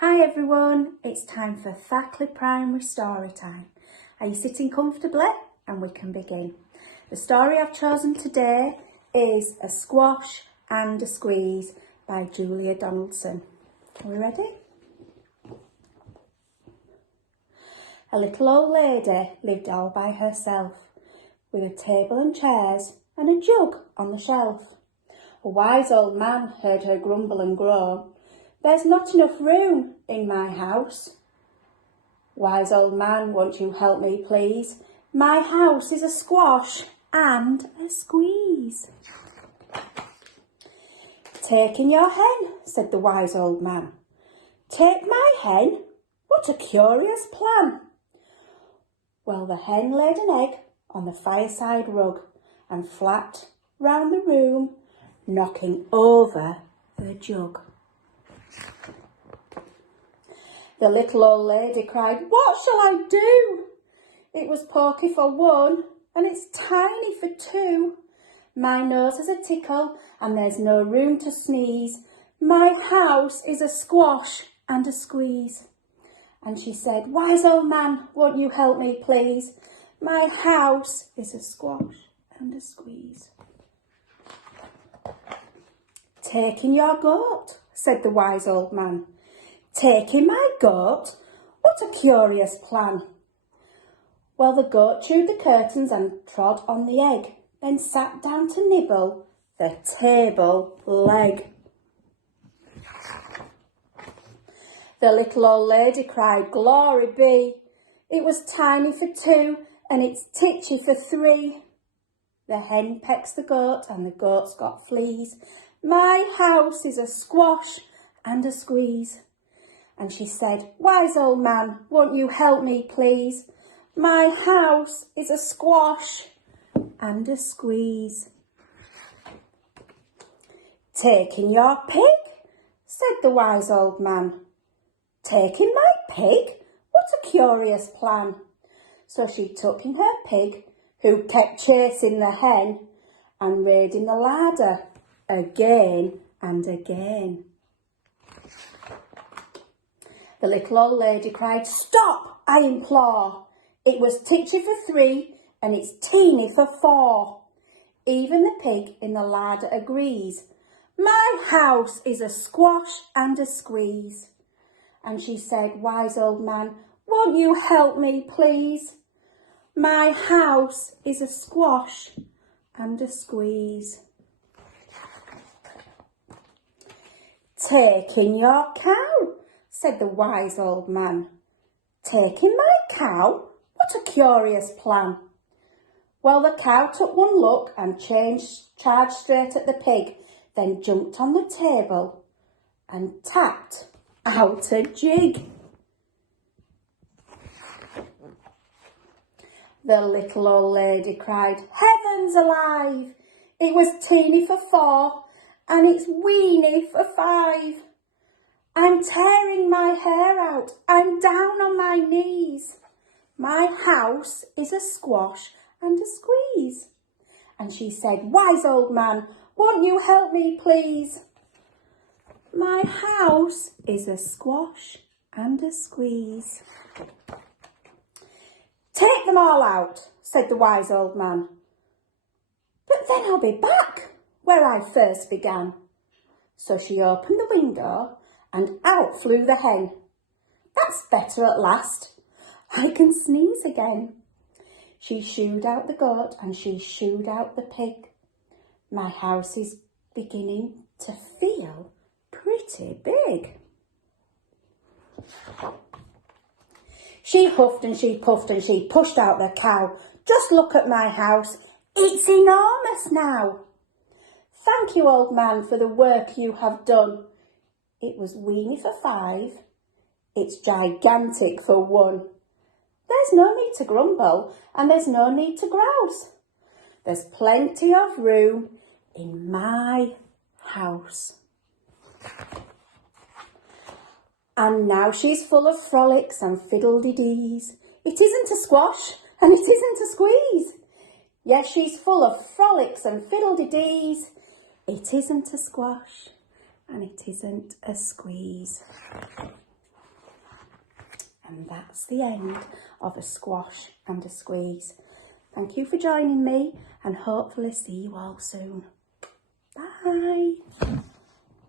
Hi everyone, it's time for Thackley Primary story time. Are you sitting comfortably? And we can begin. The story I've chosen today is A Squash and a Squeeze by Julia Donaldson. Are we ready? A little old lady lived all by herself, with a table and chairs and a jug on the shelf. A wise old man heard her grumble and groan. "There's not enough room in my house." "Wise old man, won't you help me, please? My house is a squash and a squeeze." "Take in your hen," said the wise old man. "Take my hen? What a curious plan." Well, the hen laid an egg on the fireside rug and flapped round the room, knocking over the jug. The little old lady cried, "What shall I do? It was porky for one and it's tiny for two. My nose has a tickle and there's no room to sneeze. My house is a squash and a squeeze." And she said, "Wise old man, won't you help me, please? My house is a squash and a squeeze." "Take in your goat," said the wise old man. "Take in my goat? What a curious plan." Well, the goat chewed the curtains and trod on the egg, then sat down to nibble the table leg. The little old lady cried, "Glory be! It was tiny for two and it's titchy for three." The hen pecks the goat and the goat's got fleas. My house is a squash and a squeeze. And she said, "Wise old man, won't you help me, please? My house is a squash and a squeeze." "Take in your pig," said the wise old man. "Take in my pig? What a curious plan." So she took in her pig, who kept chasing the hen and raiding the larder again and again. The little old lady cried, "Stop, I implore. It was titchy for three and it's teeny for four." Even the pig in the larder agrees. My house is a squash and a squeeze. And she said, "Wise old man, won't you help me, please? My house is a squash and a squeeze." "Take in your cow," said the wise old man. "Take in my cow? What a curious plan." Well, the cow took one look and charged straight at the pig, then jumped on the table and tapped out a jig. The little old lady cried, "Heavens alive! It was teeny for four and it's weeny for five. I'm tearing my hair out. I'm down on my knees. My house is a squash and a squeeze." And she said, "Wise old man, won't you help me, please? My house is a squash and a squeeze." "Take them all out," said the wise old man. "But then I'll be back where I first began." So she opened the window and out flew the hen. "That's better at last. I can sneeze again." She shooed out the goat and she shooed out the pig. My house is beginning to feel pretty big. She huffed and she puffed and she pushed out the cow. "Just look at my house. It's enormous now." "Thank you, old man, for the work you have done. It was weeny for five. It's gigantic for one. There's no need to grumble and there's no need to grouse. There's plenty of room in my house." And now she's full of frolics and fiddle-de-dees. It isn't a squash and it isn't a squeeze. Yes, she's full of frolics and fiddle-de-dees. It isn't a squash and it isn't a squeeze. And that's the end of A Squash and a Squeeze. Thank you for joining me and hopefully see you all soon. Bye.